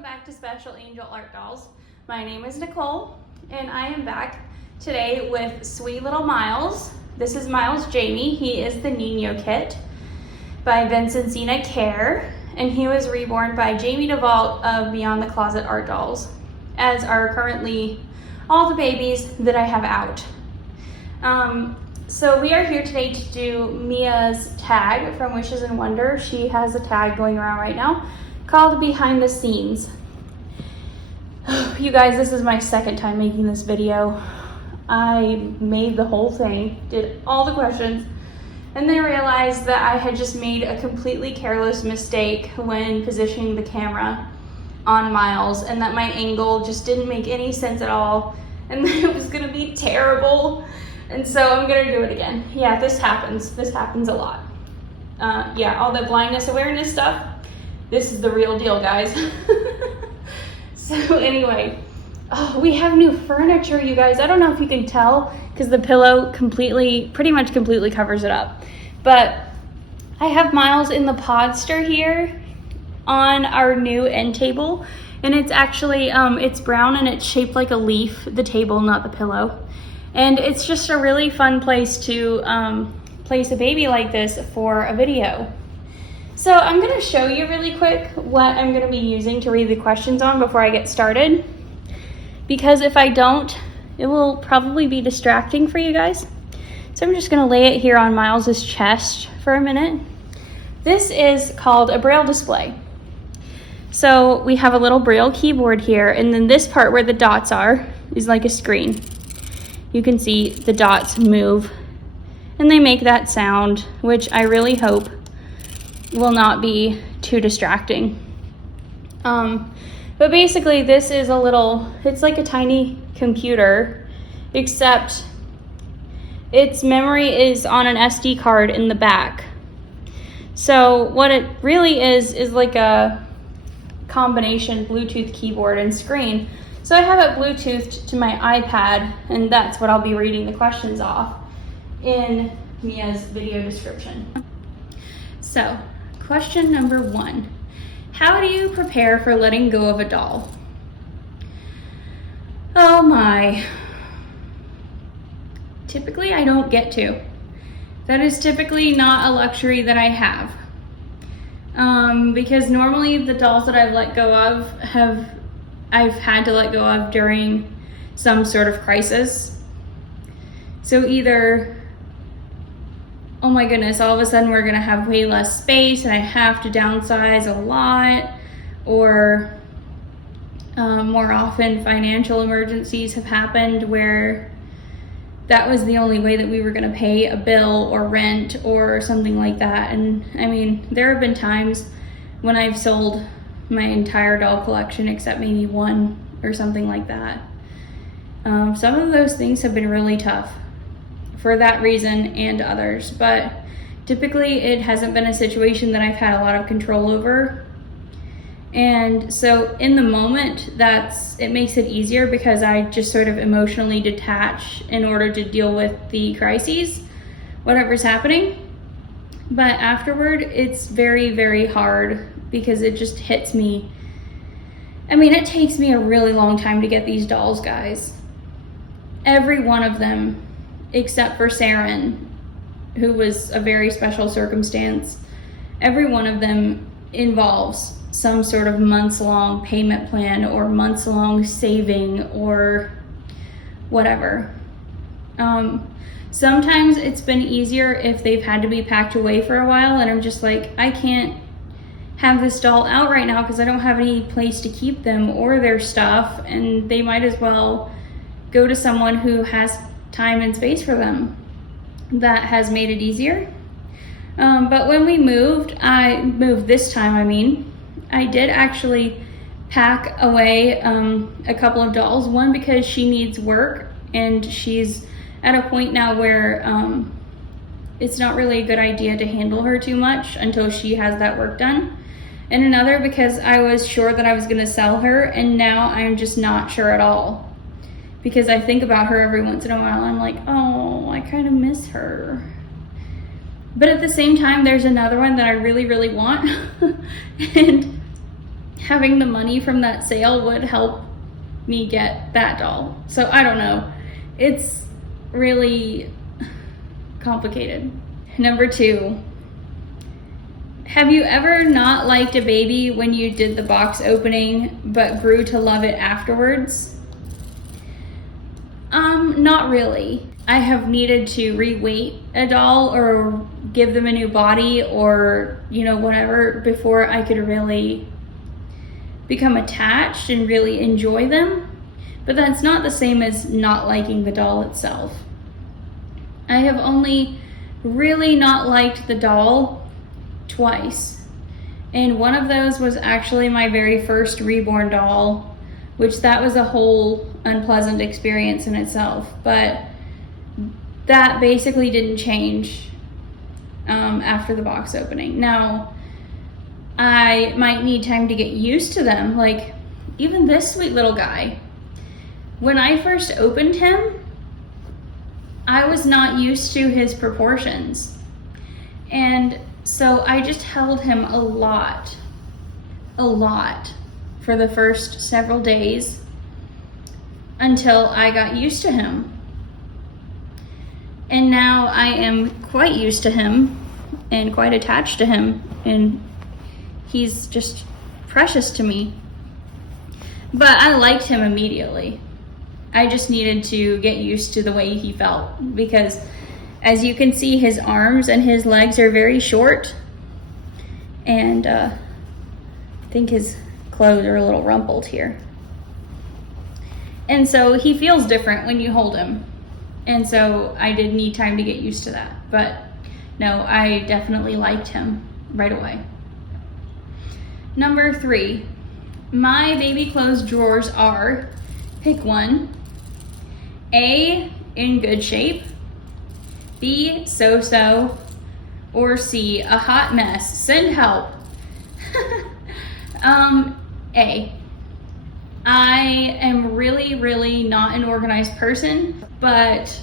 Welcome back to Special Angel Art Dolls. My name is Nicole, and I am back today with sweet little Miles. This is Miles Jamie. He is the Nino kit by Vincencina Care, and he was reborn by Jamie DeVault of Beyond the Closet Art Dolls, as are currently all the babies that I have out. So we are here today to do Mia's tag from Wishes and Wonder. She has a tag going around right now called Behind the Scenes. You guys, this is my second time making this video. I made the whole thing, did all the questions, and then realized that I had just made a completely careless mistake when positioning the camera on Miles, and that my angle just didn't make any sense at all, and that it was gonna be terrible. And so I'm gonna do it again. Yeah, this happens a lot. Yeah, all the blindness awareness stuff, this is the real deal, guys. So anyway, we have new furniture, you guys. I don't know if you can tell because the pillow pretty much completely covers it up. But I have Miles in the podster here on our new end table. And it's actually, it's brown and it's shaped like a leaf, the table, not the pillow. And it's just a really fun place to place a baby like this for a video. So I'm gonna show you really quick what I'm gonna be using to read the questions on before I get started. Because if I don't, it will probably be distracting for you guys. So I'm just gonna lay it here on Miles's chest for a minute. This is called a Braille Display. So we have a little Braille keyboard here, and then this part where the dots are is like a screen. You can see the dots move and they make that sound, which I really hope will not be too distracting. But basically this is it's like a tiny computer, except its memory is on an SD card in the back. So what it really is like a combination Bluetooth keyboard and screen. So I have it Bluetoothed to my iPad, and that's what I'll be reading the questions off in Mia's video description. So, question number 1. How do you prepare for letting go of a doll? Oh my. Typically, I don't get to. That is typically not a luxury that I have. Because normally the dolls that I've let go of I've had to let go of during some sort of crisis. So either, oh my goodness, all of a sudden we're gonna have way less space and I have to downsize a lot, or more often financial emergencies have happened where that was the only way that we were gonna pay a bill or rent or something like that. And I mean, there have been times when I've sold my entire doll collection except maybe one or something like that. Some of those things have been really tough for that reason and others, but typically it hasn't been a situation that I've had a lot of control over. And so in the moment, it makes it easier because I just sort of emotionally detach in order to deal with the crises, whatever's happening. But afterward, it's very, very hard because it just hits me. I mean, it takes me a really long time to get these dolls, guys. Every one of them, except for Saren, who was a very special circumstance, every one of them involves some sort of months-long payment plan or months-long saving or whatever. Sometimes it's been easier if they've had to be packed away for a while and I'm just like, I can't have this doll out right now because I don't have any place to keep them or their stuff, and they might as well go to someone who has time and space for them. That has made it easier. But when we moved this time, I did actually pack away a couple of dolls. One because she needs work and she's at a point now where it's not really a good idea to handle her too much until she has that work done. And another because I was sure that I was gonna sell her, and now I'm just not sure at all. Because I think about her every once in a while, I'm like, oh, I kind of miss her. But at the same time, there's another one that I really, really want. And having the money from that sale would help me get that doll. So I don't know. It's really complicated. Number 2, have you ever not liked a baby when you did the box opening but grew to love it afterwards? Not really. I have needed to re-weight a doll or give them a new body or, whatever before I could really become attached and really enjoy them. But that's not the same as not liking the doll itself. I have only really not liked the doll twice. And one of those was actually my very first reborn doll, which that was a whole unpleasant experience in itself. But that basically didn't change after the box opening. Now, I might need time to get used to them. Like, even this sweet little guy. When I first opened him, I was not used to his proportions. And so I just held him a lot for the first several days until I got used to him. And now I am quite used to him and quite attached to him, and he's just precious to me. But I liked him immediately. I just needed to get used to the way he felt, because as you can see, his arms and his legs are very short, and I think his clothes are a little rumpled here. And so he feels different when you hold him. And so I did need time to get used to that. But no, I definitely liked him right away. Number 3, my baby clothes drawers are, pick one, A, in good shape, B, so-so, or C, a hot mess. Send help. A. I am really not an organized person, but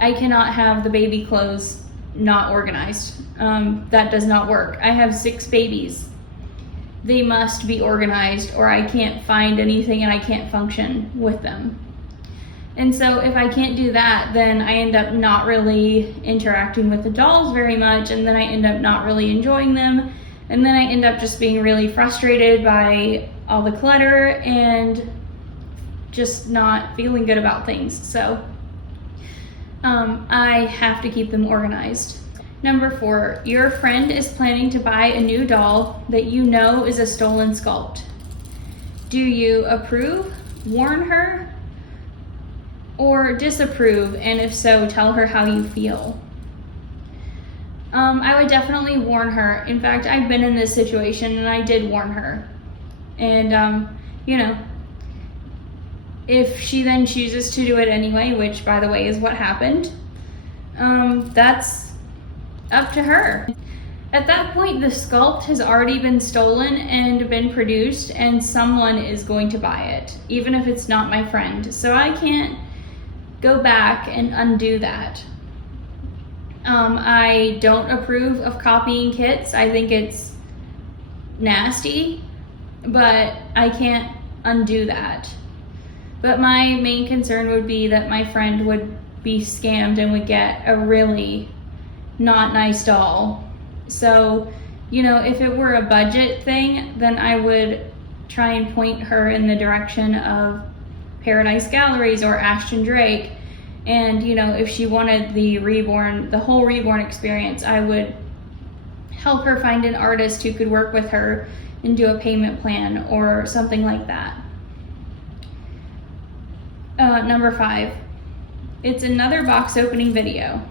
I cannot have the baby clothes not organized. That does not work. I have 6 babies. They must be organized or I can't find anything and I can't function with them. And so if I can't do that, then I end up not really interacting with the dolls very much, and then I end up not really enjoying them, and then I end up just being really frustrated by all the clutter and just not feeling good about things. So I have to keep them organized. Number 4, your friend is planning to buy a new doll that you know is a stolen sculpt. Do you approve, warn her, or disapprove? And if so, tell her how you feel. I would definitely warn her. In fact, I've been in this situation and I did warn her. And, if she then chooses to do it anyway, which by the way is what happened, that's up to her. At that point, the sculpt has already been stolen and been produced, and someone is going to buy it, even if it's not my friend. So I can't go back and undo that. I don't approve of copying kits. I think it's nasty, but I can't undo that. But my main concern would be that my friend would be scammed and would get a really not nice doll. So, if it were a budget thing, then I would try and point her in the direction of Paradise Galleries or Ashton Drake. And, if she wanted the whole reborn experience, I would help her find an artist who could work with her and do a payment plan or something like that. Number 5, it's another box opening video.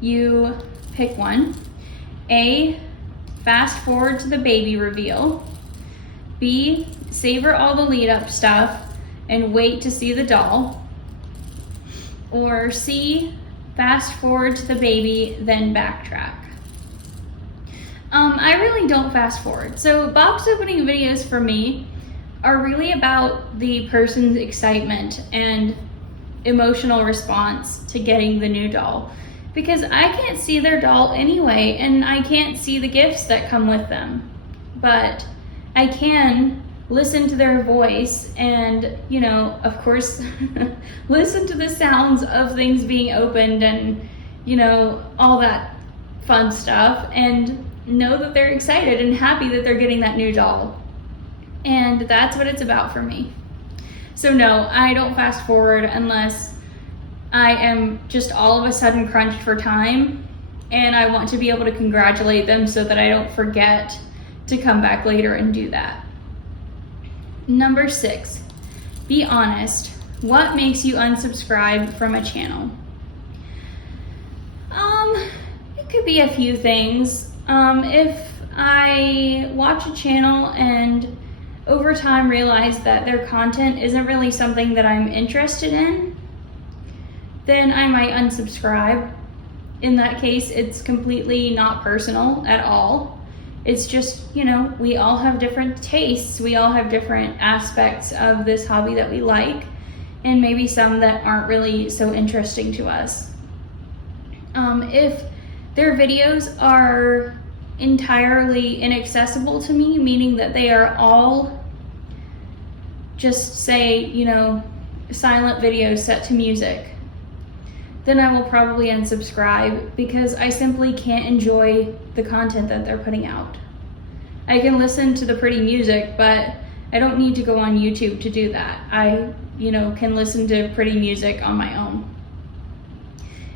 You pick one. A, fast forward to the baby reveal. B, savor all the lead up stuff and wait to see the doll. Or C, fast forward to the baby, then backtrack. I really don't fast forward. So box opening videos for me are really about the person's excitement and emotional response to getting the new doll. Because I can't see their doll anyway, and I can't see the gifts that come with them. But I can listen to their voice and, you know, of course, listen to the sounds of things being opened and, you know, all that fun stuff, and know that they're excited and happy that they're getting that new doll. And that's what it's about for me. So no, I don't fast forward unless I am just all of a sudden crunched for time and I want to be able to congratulate them so that I don't forget to come back later and do that. Number 6, be honest. What makes you unsubscribe from a channel? It could be a few things. If I watch a channel and over time realize that their content isn't really something that I'm interested in, then I might unsubscribe. In that case, it's completely not personal at all. It's just, you know, we all have different tastes. We all have different aspects of this hobby that we like, and maybe some that aren't really so interesting to us. If their videos are entirely inaccessible to me, meaning that they are all just, say, you know, silent videos set to music, then I will probably unsubscribe because I simply can't enjoy the content that they're putting out. I can listen to the pretty music, but I don't need to go on YouTube to do that. I, you know, can listen to pretty music on my own.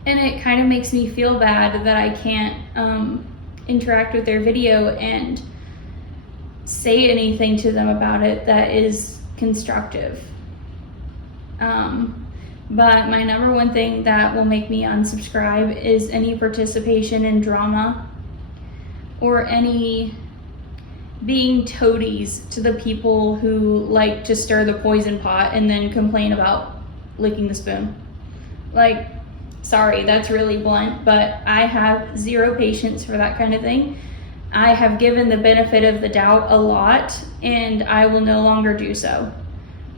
And it kind of makes me feel bad that I can't interact with their video and say anything to them about it that is constructive. But my number one thing that will make me unsubscribe is any participation in drama or any being toadies to the people who like to stir the poison pot and then complain about licking the spoon. Like, sorry, that's really blunt, but I have zero patience for that kind of thing. I have given the benefit of the doubt a lot, and I will no longer do so.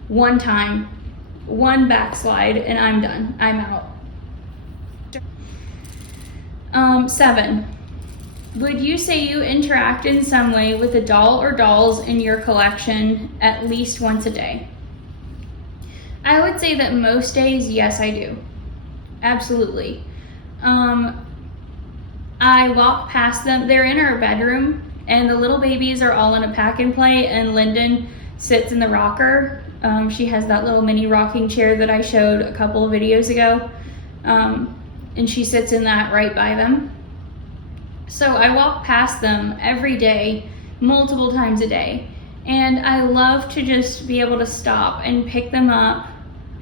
One time, one backslide, and I'm done. I'm out. 7. Would you say you interact in some way with a doll or dolls in your collection at least once a day? I would say that most days, yes, I do. Absolutely. I walk past them. They're in our bedroom, and the little babies are all in a pack and play, and Lyndon sits in the rocker. She has that little mini rocking chair that I showed a couple of videos ago, and she sits in that right by them. So I walk past them every day, multiple times a day, and I love to just be able to stop and pick them up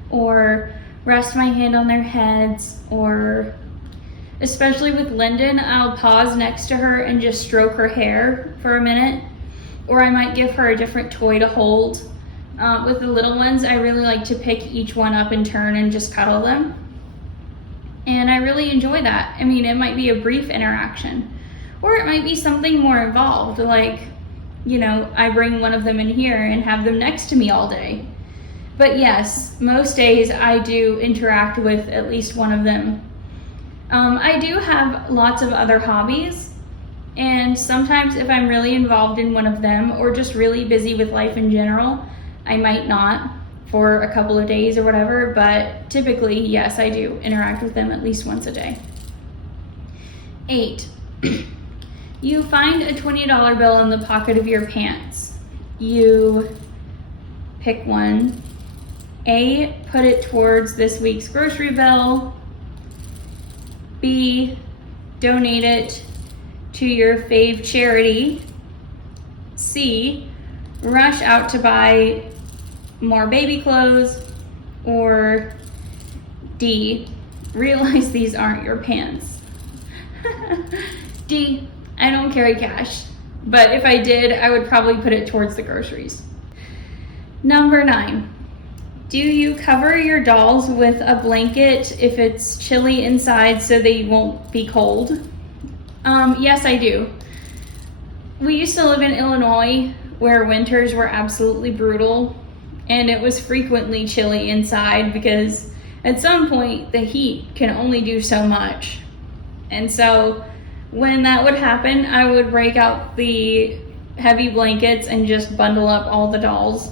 or rest my hand on their heads, or especially with Lyndon, I'll pause next to her and just stroke her hair for a minute, or I might give her a different toy to hold. With the little ones, I really like to pick each one up in turn and just cuddle them. And I really enjoy that. I mean, it might be a brief interaction, or it might be something more involved, like, you know, I bring one of them in here and have them next to me all day. But yes, most days I do interact with at least one of them. I do have lots of other hobbies, and sometimes if I'm really involved in one of them or just really busy with life in general, I might not for a couple of days or whatever, but typically, yes, I do interact with them at least once a day. 8. You find a $20 bill in the pocket of your pants. You pick one. A, put it towards this week's grocery bill. B, donate it to your fave charity. C, rush out to buy more baby clothes. Or D, realize these aren't your pants. D, I don't carry cash, but if I did, I would probably put it towards the groceries. Number 9. Do you cover your dolls with a blanket if it's chilly inside so they won't be cold? Yes, I do. We used to live in Illinois where winters were absolutely brutal, and it was frequently chilly inside because at some point the heat can only do so much. And so when that would happen, I would break out the heavy blankets and just bundle up all the dolls.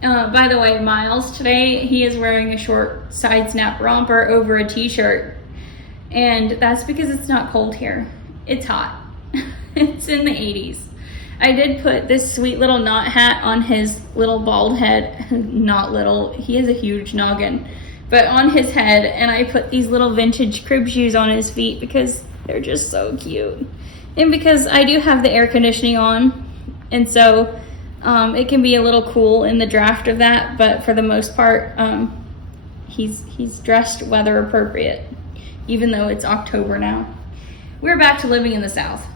By the way, Miles today, he is wearing a short side snap romper over a t-shirt, and that's because it's not cold here. It's hot. It's in the 80s. I did put this sweet little knot hat on his little bald head. Not little, he has a huge noggin, but on his head, and I put these little vintage crib shoes on his feet because they're just so cute. And because I do have the air conditioning on, and so it can be a little cool in the draft of that, but for the most part, he's dressed weather appropriate, even though it's October now. We're back to living in the South.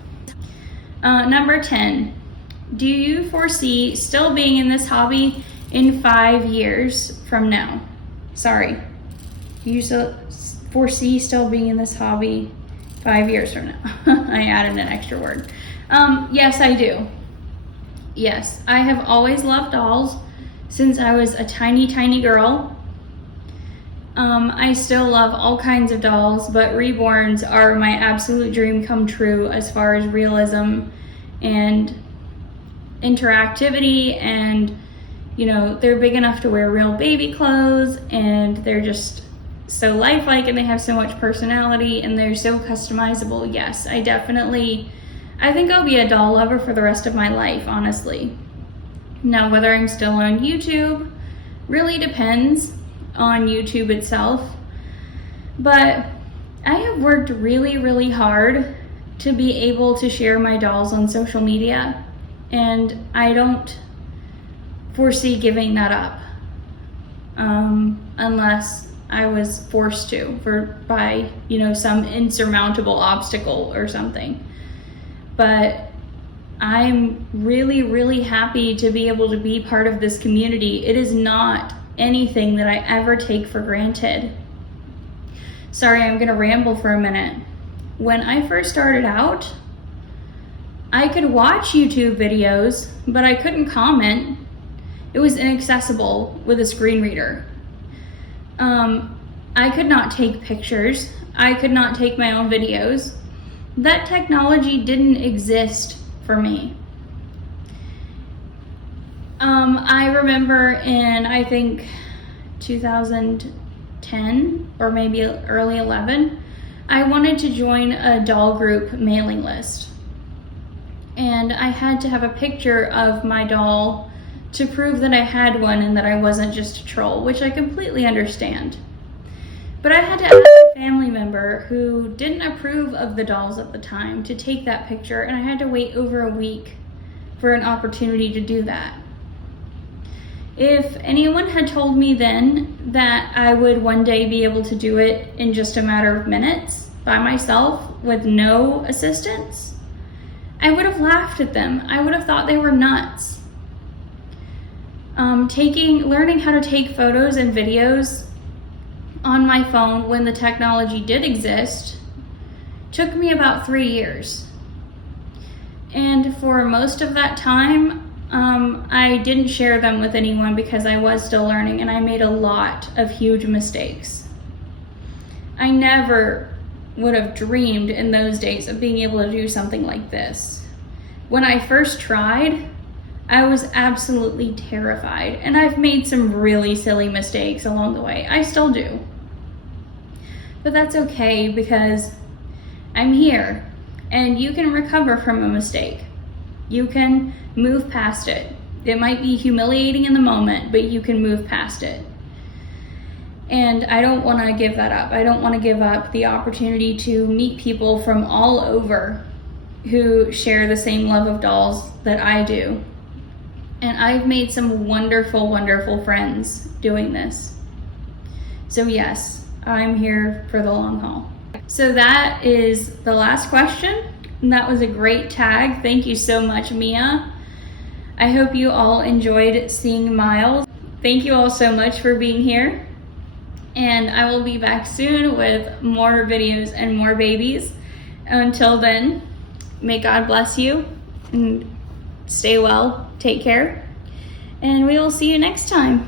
Number 10, do you foresee still being in this hobby in 5 years from now? Sorry, do you still foresee still being in this hobby 5 years from now? I added an extra word. Yes, I do. Yes, I have always loved dolls since I was a tiny, tiny girl. I still love all kinds of dolls, but reborns are my absolute dream come true as far as realism and interactivity, and you know, they're big enough to wear real baby clothes, and they're just so lifelike, and they have so much personality, and they're so customizable. Yes, I think I'll be a doll lover for the rest of my life, honestly. Now, whether I'm still on YouTube really depends on YouTube itself, but I have worked really, really hard to be able to share my dolls on social media, and I don't foresee giving that up unless I was forced to by you know, some insurmountable obstacle or something. But I'm really, really happy to be able to be part of this community. It is not anything that I ever take for granted. Sorry, I'm gonna ramble for a minute. When I first started out, I could watch YouTube videos, but I couldn't comment. It was inaccessible with a screen reader. I could not take pictures. I could not take my own videos. That technology didn't exist for me. I remember in, I think, 2010 or maybe early 11, I wanted to join a doll group mailing list. And I had to have a picture of my doll to prove that I had one and that I wasn't just a troll, which I completely understand. But I had to ask a family member who didn't approve of the dolls at the time to take that picture, and I had to wait over a week for an opportunity to do that. If anyone had told me then that I would one day be able to do it in just a matter of minutes by myself with no assistance, I would have laughed at them. I would have thought they were nuts. Learning how to take photos and videos on my phone when the technology did exist took me about 3 years. And for most of that time, I didn't share them with anyone because I was still learning, and I made a lot of huge mistakes. I never would have dreamed in those days of being able to do something like this. When I first tried, I was absolutely terrified, and I've made some really silly mistakes along the way. I still do. But that's okay because I'm here, and you can recover from a mistake. You can move past it. It might be humiliating in the moment, but you can move past it. And I don't want to give that up. I don't want to give up the opportunity to meet people from all over who share the same love of dolls that I do. And I've made some wonderful, wonderful friends doing this. So yes, I'm here for the long haul. So that is the last question. And that was a great tag. Thank you so much, Mia. I hope you all enjoyed seeing Miles. Thank you all so much for being here. And I will be back soon with more videos and more babies. Until then, may God bless you and stay well, take care, and we will see you next time.